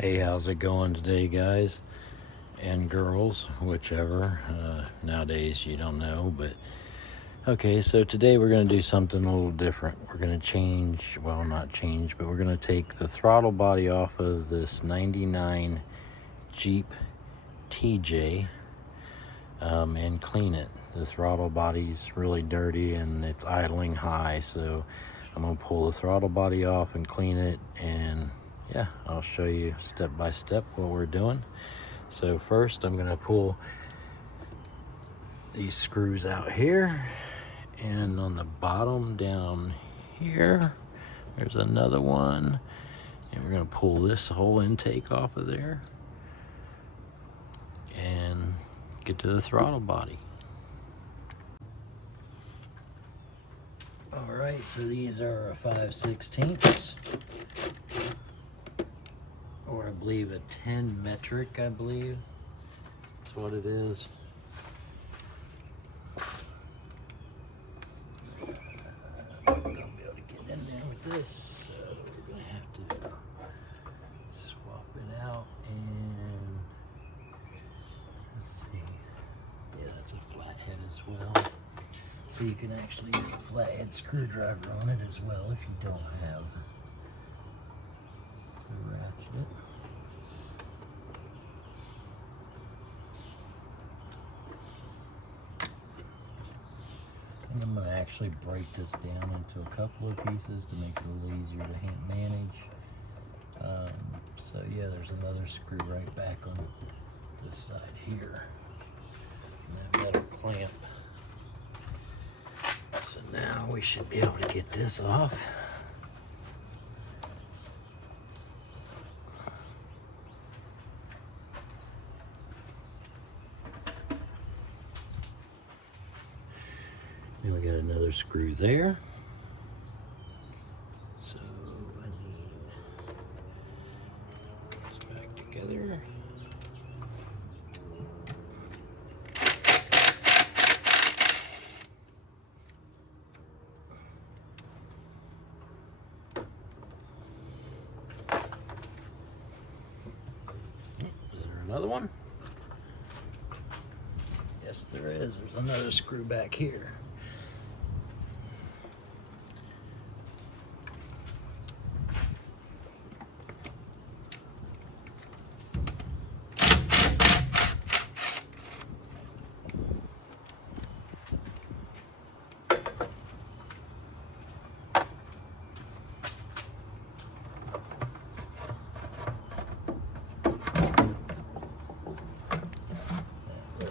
Hey, how's it going today, guys and girls, whichever? Nowadays you don't know, but okay, so today we're going to do something a little different. We're going to change, well, not change, but we're going to take the throttle body off of this 99 Jeep TJ and clean it. The throttle body's really dirty and it's idling high, so I'm going to pull the throttle body off and clean it, and yeah, I'll show you step by step what we're doing. So first I'm gonna pull these screws out here, and on the bottom down here there's another one, and we're gonna pull this whole intake off of there and get to the throttle body. All right, so these are a 5/16, or I believe a 10 metric, I believe that's what it is. I'm not gonna be able to get in there with this, so we're gonna have to swap it out. And let's see, yeah, that's a flathead as well. So you can actually use a flathead screwdriver on it as well if you don't have the ratchet. And I'm going to actually break this down into a couple of pieces to make it a little easier to manage. So yeah, there's another screw right back on this side here. And that metal clamp. So now we should be able to get this off. Then we got another screw there. So I need this back together. Is there another one? Yes, there is. There's another screw back here.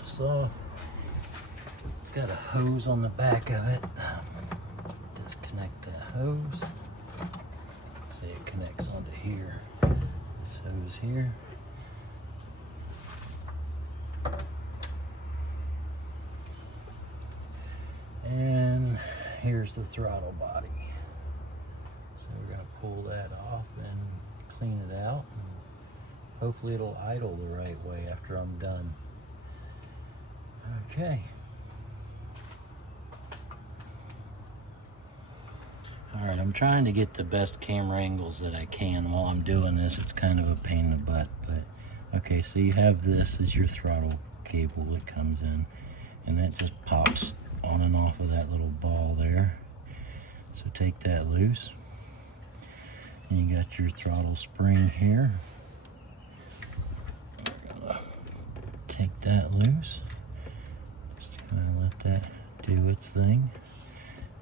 So it's got a hose on the back of it. Disconnect that hose. See, it connects onto here. This hose here. And here's the throttle body. So we're going to pull that off and clean it out. And hopefully it'll idle the right way after I'm done. Okay. All right, I'm trying to get the best camera angles that I can while I'm doing this. It's kind of a pain in the butt, but okay, so you have this as your throttle cable that comes in, and that just pops on and off of that little ball there. So take that loose, and you got your throttle spring here. Take that loose. Kind of let that do its thing.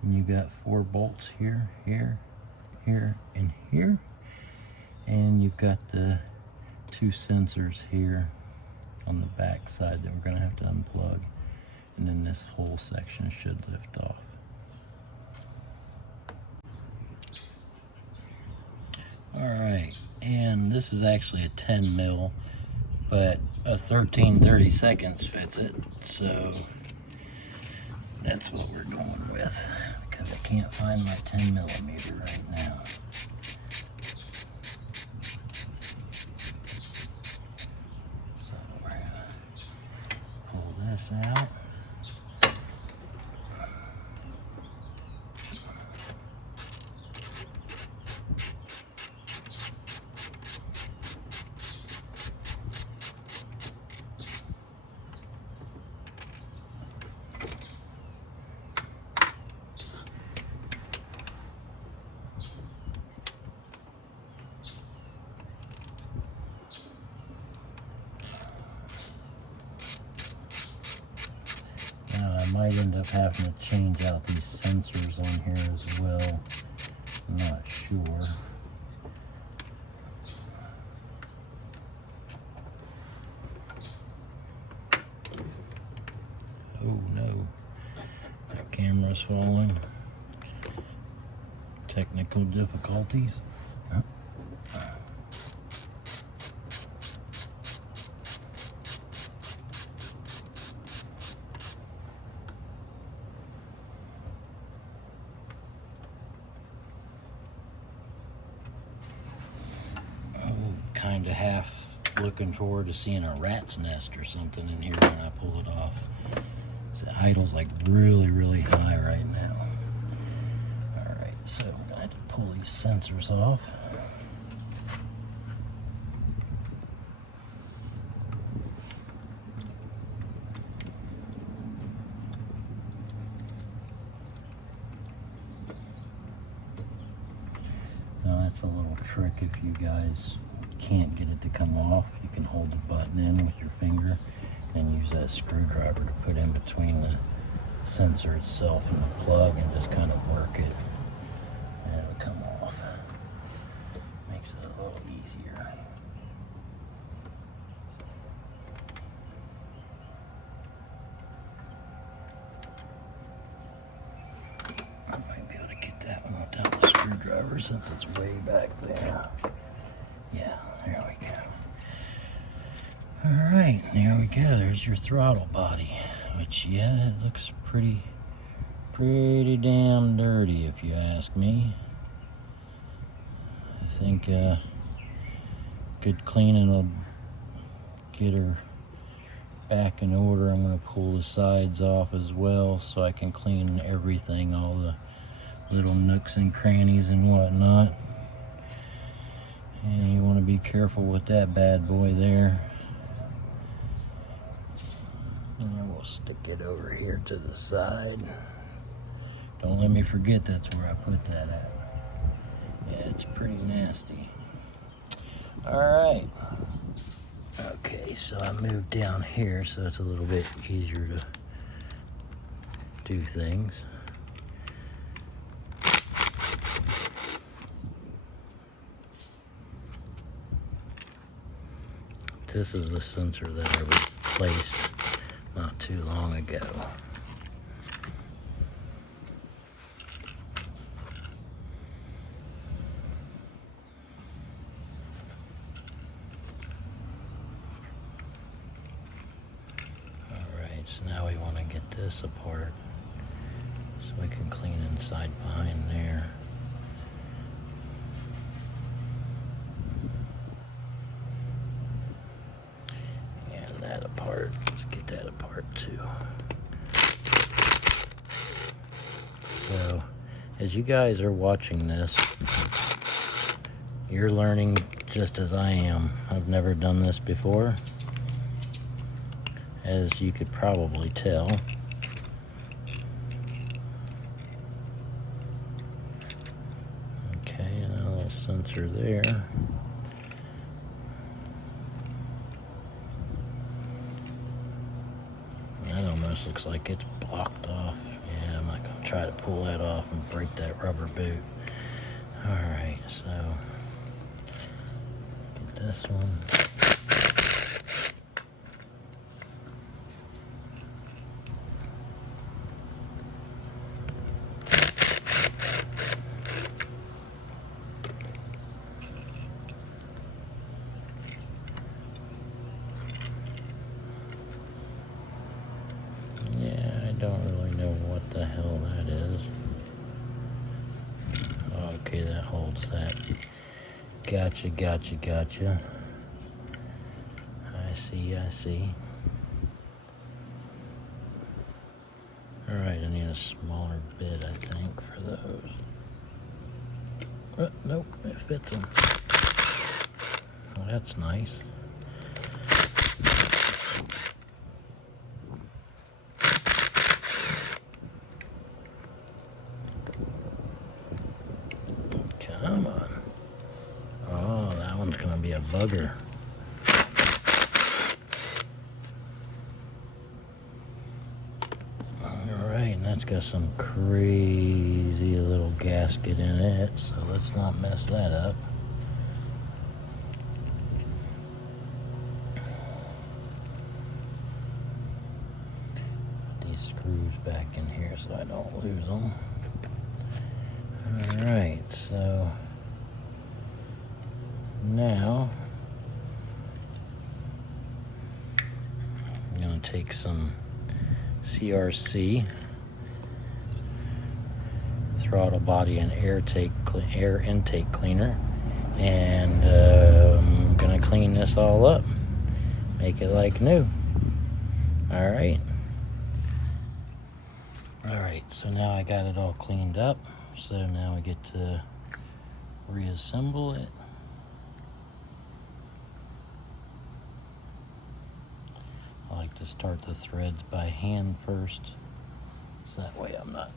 And you got 4 bolts here, here, here, and here. And you've got the 2 sensors here on the back side that we're going to have to unplug. And then this whole section should lift off. Alright, and this is actually a 10 mil, but a 13/32 fits it, so that's what we're going with, because I can't find my 10 millimeter right now. So we're gonna pull this out. might end up having to change out these sensors on here as well. I'm not sure. Oh no, that camera's falling. Technical difficulties. Kind of half looking forward to seeing a rat's nest or something in here when I pull it off. The idle's like really high right now. Alright, so I'm gonna have to pull these sensors off. Now that's a little trick if you guys can't get it to come off. You can hold the button in with your finger and use that screwdriver to put in between the sensor itself and the plug and just kind of work it and it'll come off. Makes it a little easier. I might be able to get that one without the screwdriver since it's way back there. Yeah, there we go. Alright, there we go. There's your throttle body. Which, yeah, it looks pretty damn dirty if you ask me. I think good cleaning will get her back in order. I'm going to pull the sides off as well so I can clean everything, all the little nooks and crannies and whatnot. And you want to be careful with that bad boy there. And then we'll stick it over here to the side. Don't let me forget that's where I put that at. Yeah, it's pretty nasty. Alright. Okay, so I moved down here so it's a little bit easier to do things. This is the sensor that I replaced not too long ago. Alright, so now we want to get this apart so we can clean inside behind there. That apart. Let's get that apart too. So, as you guys are watching this, you're learning just as I am. I've never done this before, as you could probably tell. Okay, and a little sensor there. Looks like it's blocked off. Yeah, I'm not going to try to pull that off and break that rubber boot. Alright, so get this one. Don't really know what the hell that is. Okay, that holds that. Gotcha. I see. Alright, I need a smaller bit, I think, for those. Nope, it fits them. Well, that's nice. Come on. Oh, that one's gonna be a bugger. There got some crazy little gasket in it, so let's not mess that up. Put these screws back in here so I don't lose them. Alright, so now I'm going to take some CRC, throttle body and air intake cleaner, and I'm going to clean this all up, make it like new. Alright, so now I got it all cleaned up, so now I get to reassemble it. I like to start the threads by hand first, so that way I'm not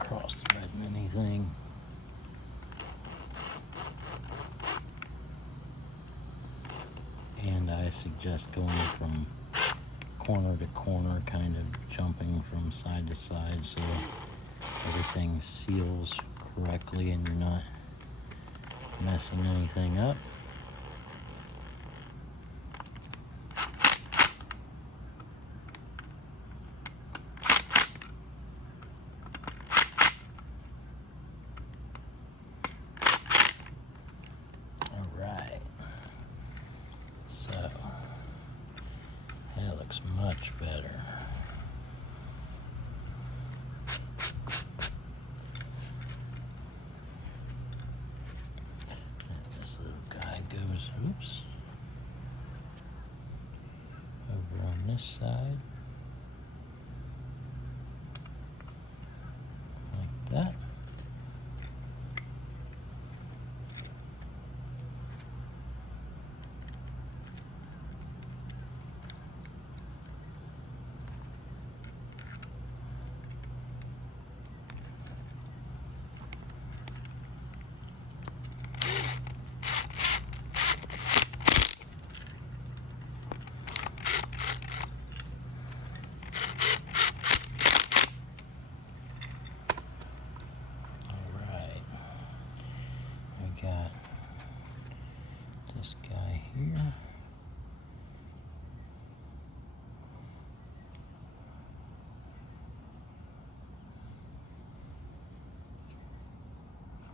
cross-threading anything. And I suggest going from corner to corner, kind of jumping from side to side so everything seals correctly and you're not messing anything up. Alright, so that looks much better. This little guy goes, oops, over on this side, like that. Got this guy here.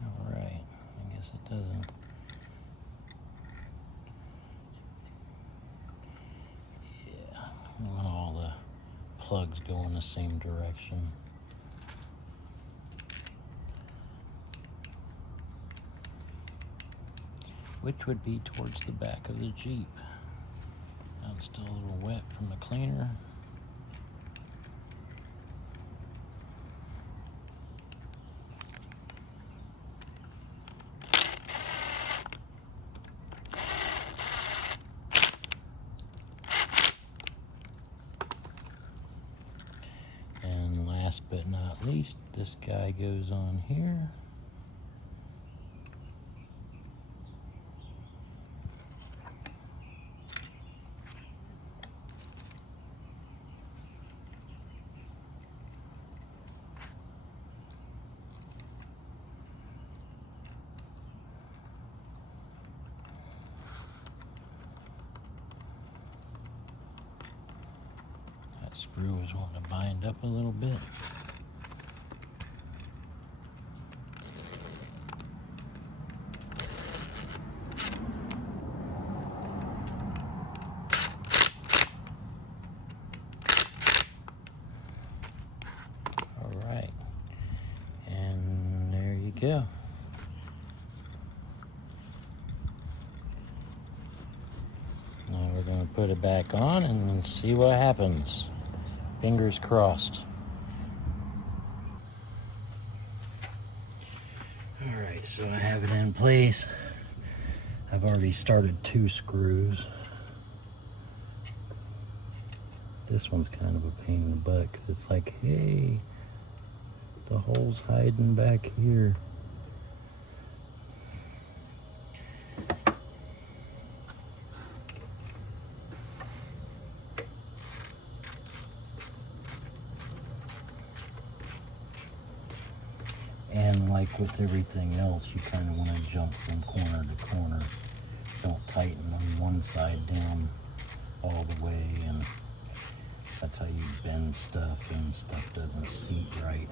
All right, I guess it doesn't. Yeah, we want all the plugs go in the same direction. Which would be towards the back of the Jeep. I'm still a little wet from the cleaner. And last but not least, this guy goes on here. Screw is wanting to bind up a little bit. All right, and there you go. Now we're going to put it back on and see what happens. Fingers crossed. All right, so I have it in place. I've already started 2 screws. This one's kind of a pain in the butt because it's like, hey, the hole's hiding back here. And like with everything else, you kind of want to jump from corner to corner. Don't tighten on one side down all the way, and that's how you bend stuff and stuff doesn't seat right.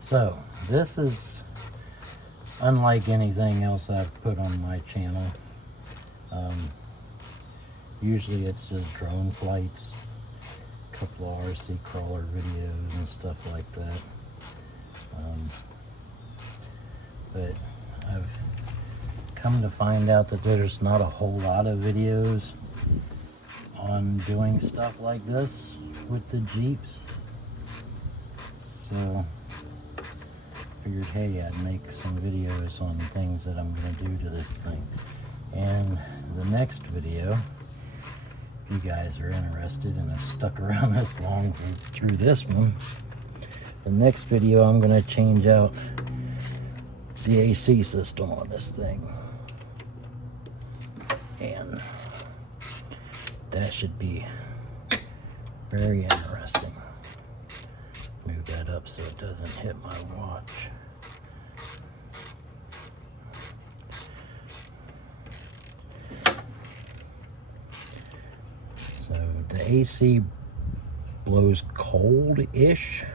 So this is unlike anything else I've put on my channel. Usually it's just drone flights, a couple of RC crawler videos and stuff like that. But I've come to find out that there's not a whole lot of videos on doing stuff like this with the Jeeps. So figured, hey, I'd make some videos on things that I'm going to do to this thing. And the next video, if you guys are interested and have stuck around this long through this one, the next video I'm going to change out the AC system on this thing. And that should be very interesting. Move that up so it doesn't hit my watch. So the AC blows cold-ish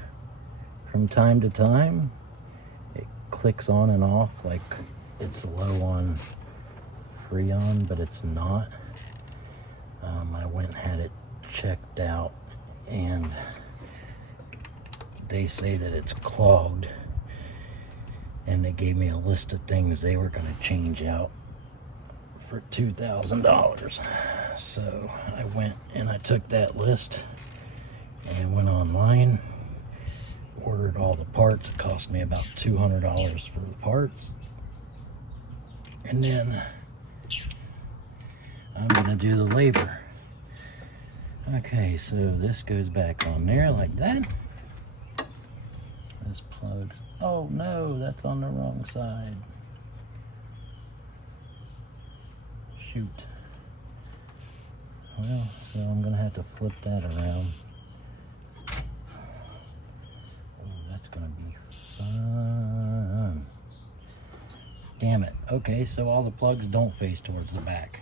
from time to time. It clicks on and off like it's low on Freon, but it's not. I went and had it checked out, and they say that it's clogged, and they gave me a list of things they were going to change out for $2,000. So I went and I took that list and went online, ordered all the parts. It cost me about $200 for the parts, and then I'm going to do the labor. Okay, so this goes back on there like that. This plugs. Oh no, that's on the wrong side. Shoot. Well, so I'm gonna have to flip that around. Oh, that's gonna be fun. Damn it. Okay, so all the plugs don't face towards the back.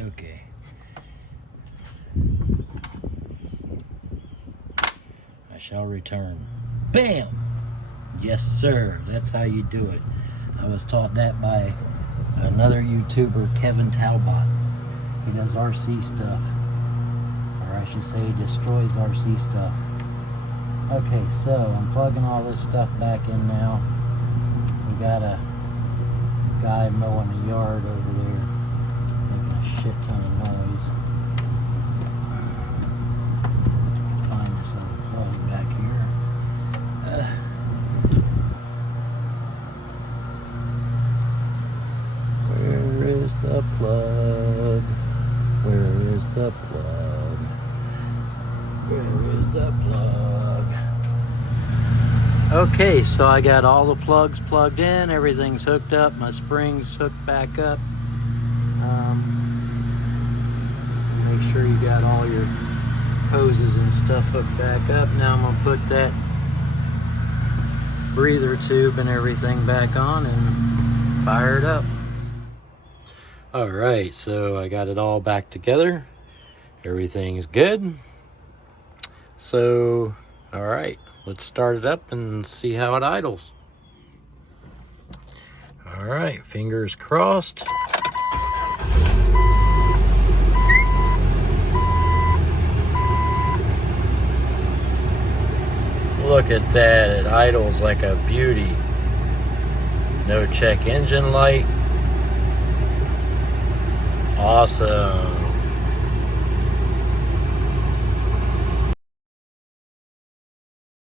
Okay. I shall return. Bam! Yes, sir. That's how you do it. I was taught that by another YouTuber, Kevin Talbot. He does RC stuff. Or I should say, he destroys RC stuff. Okay, so I'm plugging all this stuff back in now. We got a guy mowing the yard over there, making a shit ton of noise. Find this other plug back here. Where is the plug? Where is the plug? Where is the plug? Okay, so I got all the plugs plugged in, everything's hooked up, my springs hooked back up. Make sure you got all your hoses and stuff hooked back up. Now I'm gonna put that breather tube and everything back on and fire it up. All right, so I got it all back together. Everything's good. So, all right, let's start it up and see how it idles. All right, fingers crossed. Look at that, it idles like a beauty. No check engine light. Awesome.